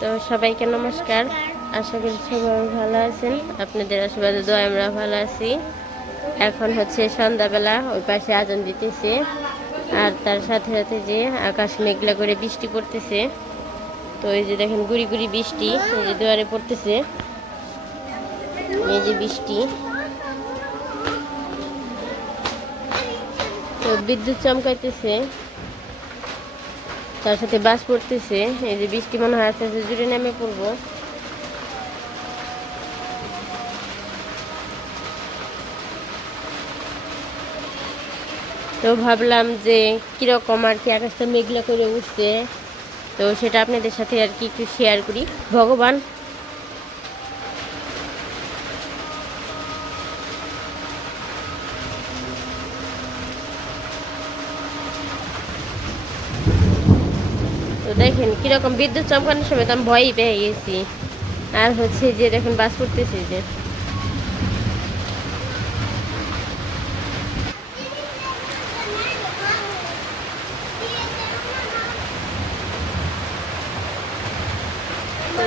তো সবাইকে নমস্কার। আশা করি সবাই ভালো আছেন। আপনাদের আশীর্বাদে দোয়া আমরা ভালো আছি। এখন হচ্ছে সন্ধ্যাবেলা, ওই পাশে আজান দিতেছে। আর তার সাথে সাথে যে আকাশ মেঘলা করে বৃষ্টি পড়তেছে। তো এই যে দেখেন গুড়ি গুড়ি বৃষ্টি, এই যে দুয়ারে পড়তেছে। এই যে বৃষ্টি। তো বিদ্যুৎ চমকাইতেছে। তার সাথে বাস পড়তেছে। এই যে বৃষ্টি মনে হয় আস্তে আস্তে জুড়ে নেমে পড়ব। তো ভাবলাম যে কীরকম আর কি আকাশটা মেঘলা করে উঠছে। তো সেটা আপনাদের সাথে আর কি একটু শেয়ার করি। ভগবান দেখেন কীরকম বিদ্যুৎ চমকানোর সময় তো আমি ভয়ই পেয়ে গেছি। আর হচ্ছে যে দেখেন বাস করতেছি যে।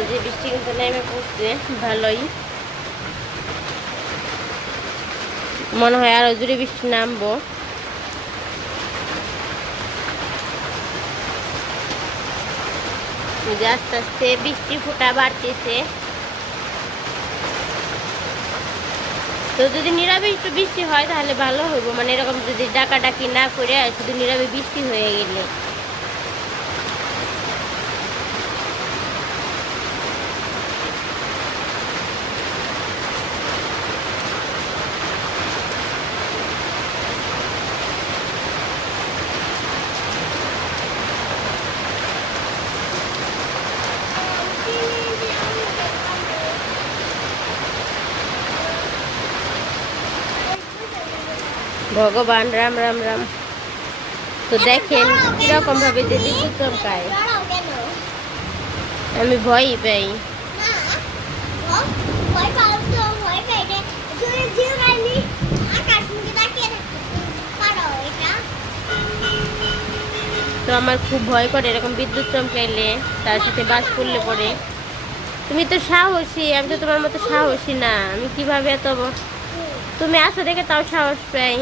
যে বৃষ্টি কিন্তু নেমে পড়ছে, ভালোই। মনে হয় আরও জুড়ে বৃষ্টি নামবো। যে আস্তে আস্তে বৃষ্টি ফোঁটা বাড়তেছে। তো যদি নীরবে একটু বৃষ্টি হয় তাহলে ভালো হইব। মানে এরকম যদি ডাকাডাকি না করে শুধু নিরামিষ বৃষ্টি হয়ে গেলে। ভগবান, রাম রাম রাম। তো দেখেন কীরকম ভাবে বিদ্যুৎ চমকায় আমি ভয় পাই। তো আমার খুব ভয় করে এরকম বিদ্যুৎ চমকাইলে তার সাথে বাস পড়লে পরে। তুমি তো সাহসী, আমি তো তোমার মতো সাহসী না। আমি কীভাবে এত তুমি আসো দেখে তাও সাহস পাই।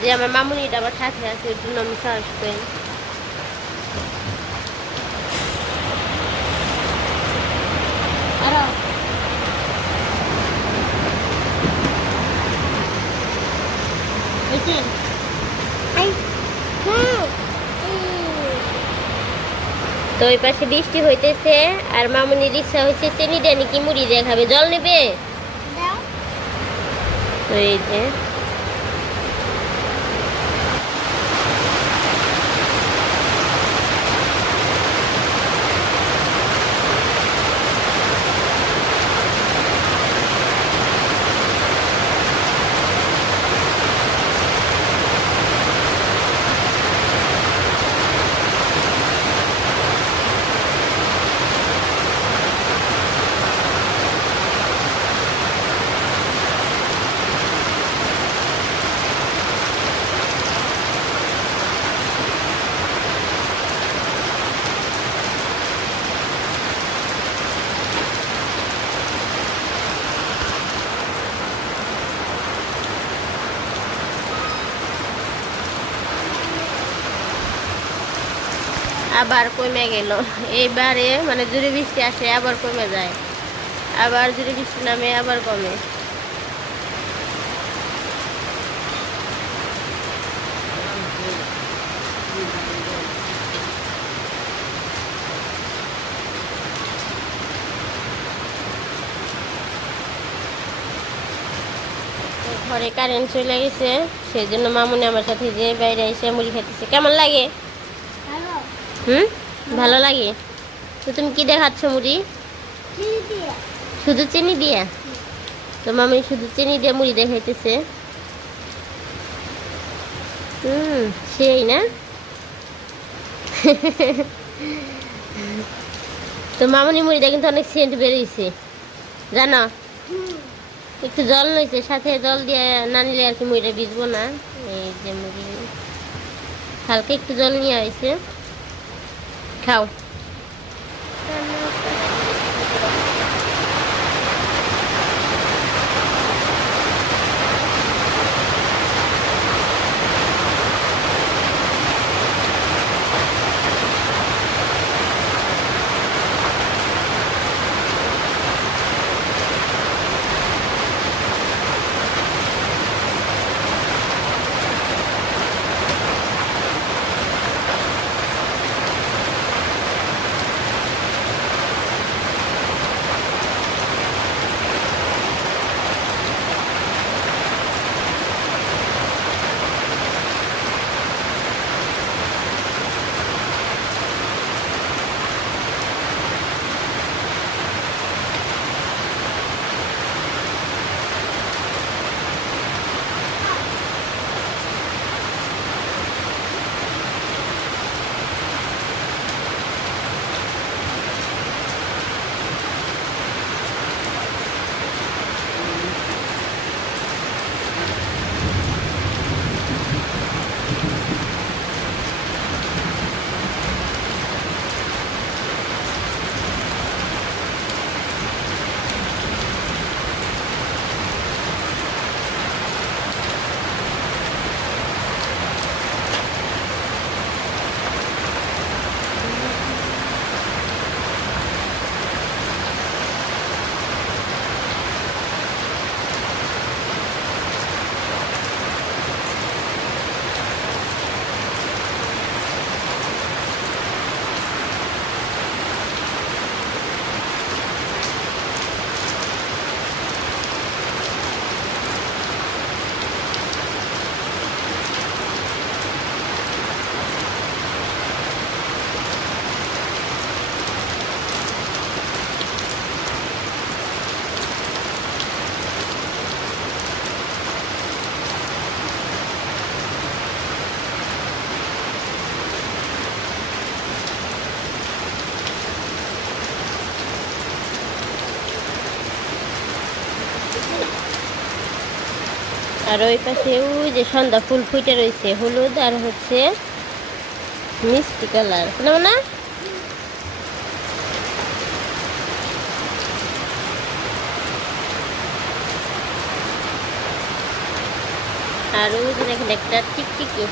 যে আমার মামুনিটা আমার সাথে আছে এর জন্য আমি সাহস পাই হয়েছে? তো ওই পাশে বৃষ্টি হইতেছে আর মামুনির ইচ্ছা হচ্ছে চিনি দিয়ে নাকি মুড়ি দিয়ে খাবে জল নেবে তো এই যে আবার কমে গেল। এইবারে মানে জুড়ে বৃষ্টি আসে, আবার কমে যায়। আবার জুড়ে বৃষ্টি নামে, আবার কমে। ঘরে কারেন্ট চলে গেছে সেই জন্য মামুনি আমার সাথে যে বাইরে এসে মুড়ি খেতেছে। কেমন লাগে? হুম? ভালো লাগে? তো তুমি কি দেখাচ্ছ মুড়ি? শুধু চিনি দিয়া? তো মামি শুধু চিনি দিয়ে মুড়ি দেখাইতেছে। হুম, সেই না? তো মামনি মুড়িটা কিন্তু অনেক সেন্ট বেরিয়েছে জানো? একটু জল নইছে সাথে জল দিয়ে না নিলে আর কি মুড়িটা ভিজবো না। এই যে মুড়ি। হালকা একটু জল নিয়ে হয়েছে How. আর ওই পাশে ওই যে সন্ধ্যা ফুল ফুটে রয়েছে, হলুদ আর হচ্ছে মিষ্টি কালার। না না? আর ওই যে দেখেন একটা টিকটিকি।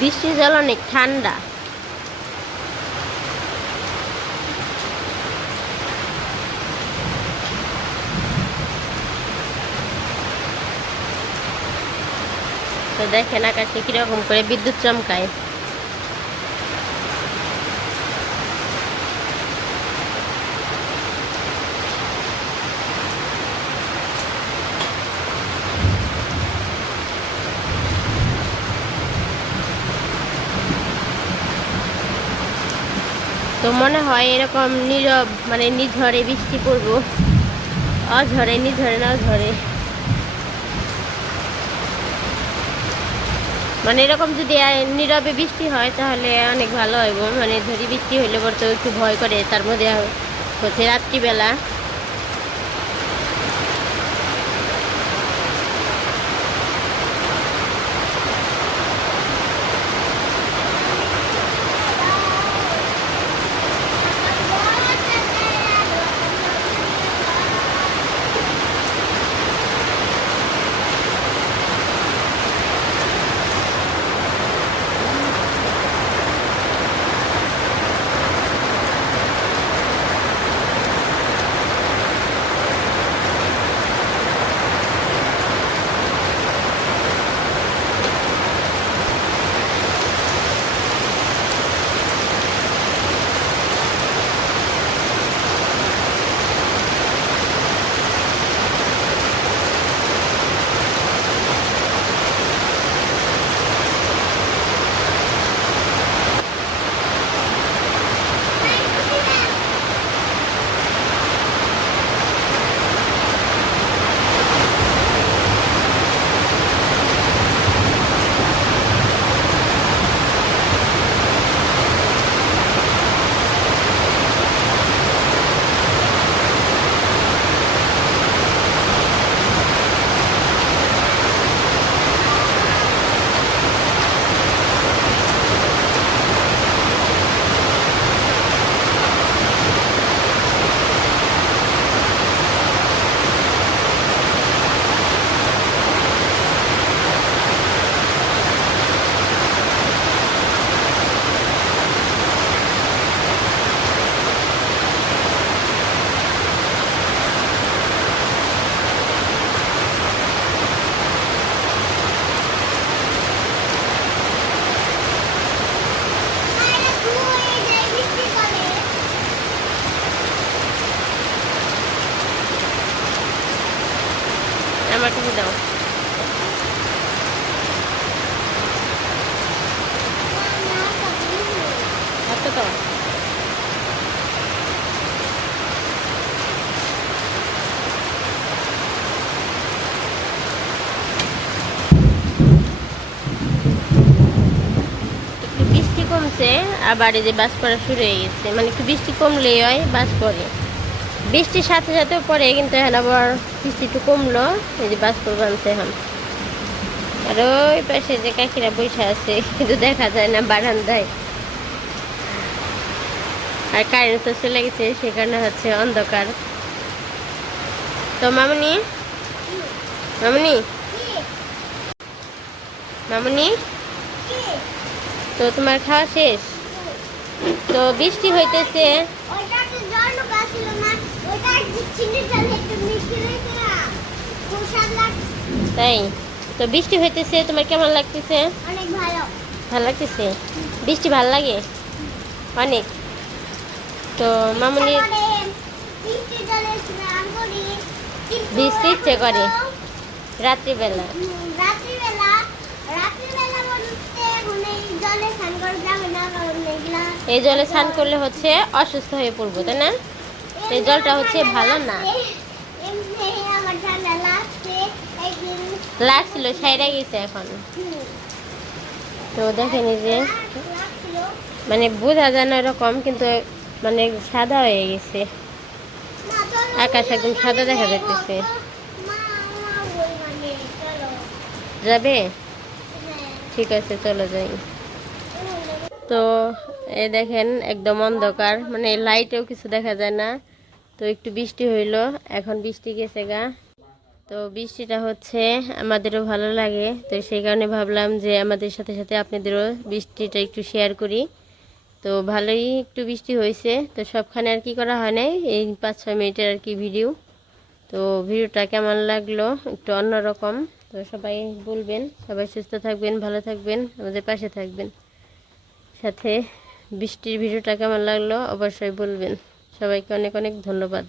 বৃষ্টি জল অনেক ঠান্ডা। তো দেখেন আকাশে কীরকম করে বিদ্যুৎ চমকায়। তো মনে হয় এরকম নীরব মানে নিঝড়ে বৃষ্টি পড়ব। অঝরে, নিঝরে না ঝরে মানে এরকম যদি নীরবে বৃষ্টি হয় তাহলে অনেক ভালো হয় মানে ধরি বৃষ্টি হইলে পর তো একটু ভয় করে। তার মধ্যে হচ্ছে রাত্রিবেলা কমছে, আবার এই যে বাস পড়া শুরু হয়ে গেছে। মানে একটু বৃষ্টি কমলেই হয়, বাস পড়ে। বৃষ্টির সাথে সাথে পড়ে, কিন্তু এখন আবার বৃষ্টি একটু কমলো, এই যে বাস পড়বে এখন। আর ওই পাশে যে কাকিরা বসে আছে, কিন্তু দেখা যায় না বারান্দায়। আর কারেন্ট তো চলে গেছে সে কারণে হচ্ছে অন্ধকার। তো মামনি? মামনি? মামনি? তো তোমার খাওয়া শেষ? তো বৃষ্টি হইতেছে। তাই? তো বৃষ্টি হইতেছে তোমার কেমন লাগতেছে? ভালো। লাগতেছে? বৃষ্টি ভালো লাগে? অনেক। তো মামনি ভিজতে ইচ্ছে করে। রাত্রিবেলা রাত্রিবেলা বলতে এখন এই জলে স্নান করলে হচ্ছে অসুস্থ হয়ে পড়ব তাই না? এই জলটা হচ্ছে ভালো না। লাগছিল সাইরা গেছে এখন। তো দেখেন এই যে মানে বোঝা যায় না এরকম কিন্তু মানে সাদা হয়ে গেছে। আকাশ একদম সাদা দেখা চলো। যাবে? হ্যাঁ, ঠিক আছে চলো যাই। তো এ দেখেন, একদম অন্ধকার। মানে লাইটেও কিছু দেখা যায় না। তো একটু বৃষ্টি হইল। এখন বৃষ্টি গেছে গা। তো বৃষ্টিটা হচ্ছে আমাদেরও ভালো লাগে। তো সেই কারণে ভাবলাম যে আমাদের সাথে সাথে আপনাদেরও বৃষ্টিটা একটু শেয়ার করি। তো ভালোই একটু বৃষ্টি হয়েছে। তো সবখানে আর কি করা হয় নাই? এই পাঁচ ছয় মিনিটের আর কি ভিডিও তো ভিডিওটা কেমন লাগল? একটু অন্যরকম। তো সবাই বলবেন। সবাই সুস্থ থাকবেন, ভালো থাকবেন, আমাদের পাশে থাকবেন। সাথে বৃষ্টির ভিডিওটা কেমন লাগল অবশ্যই বলবেন। সবাইকে অনেক অনেক ধন্যবাদ।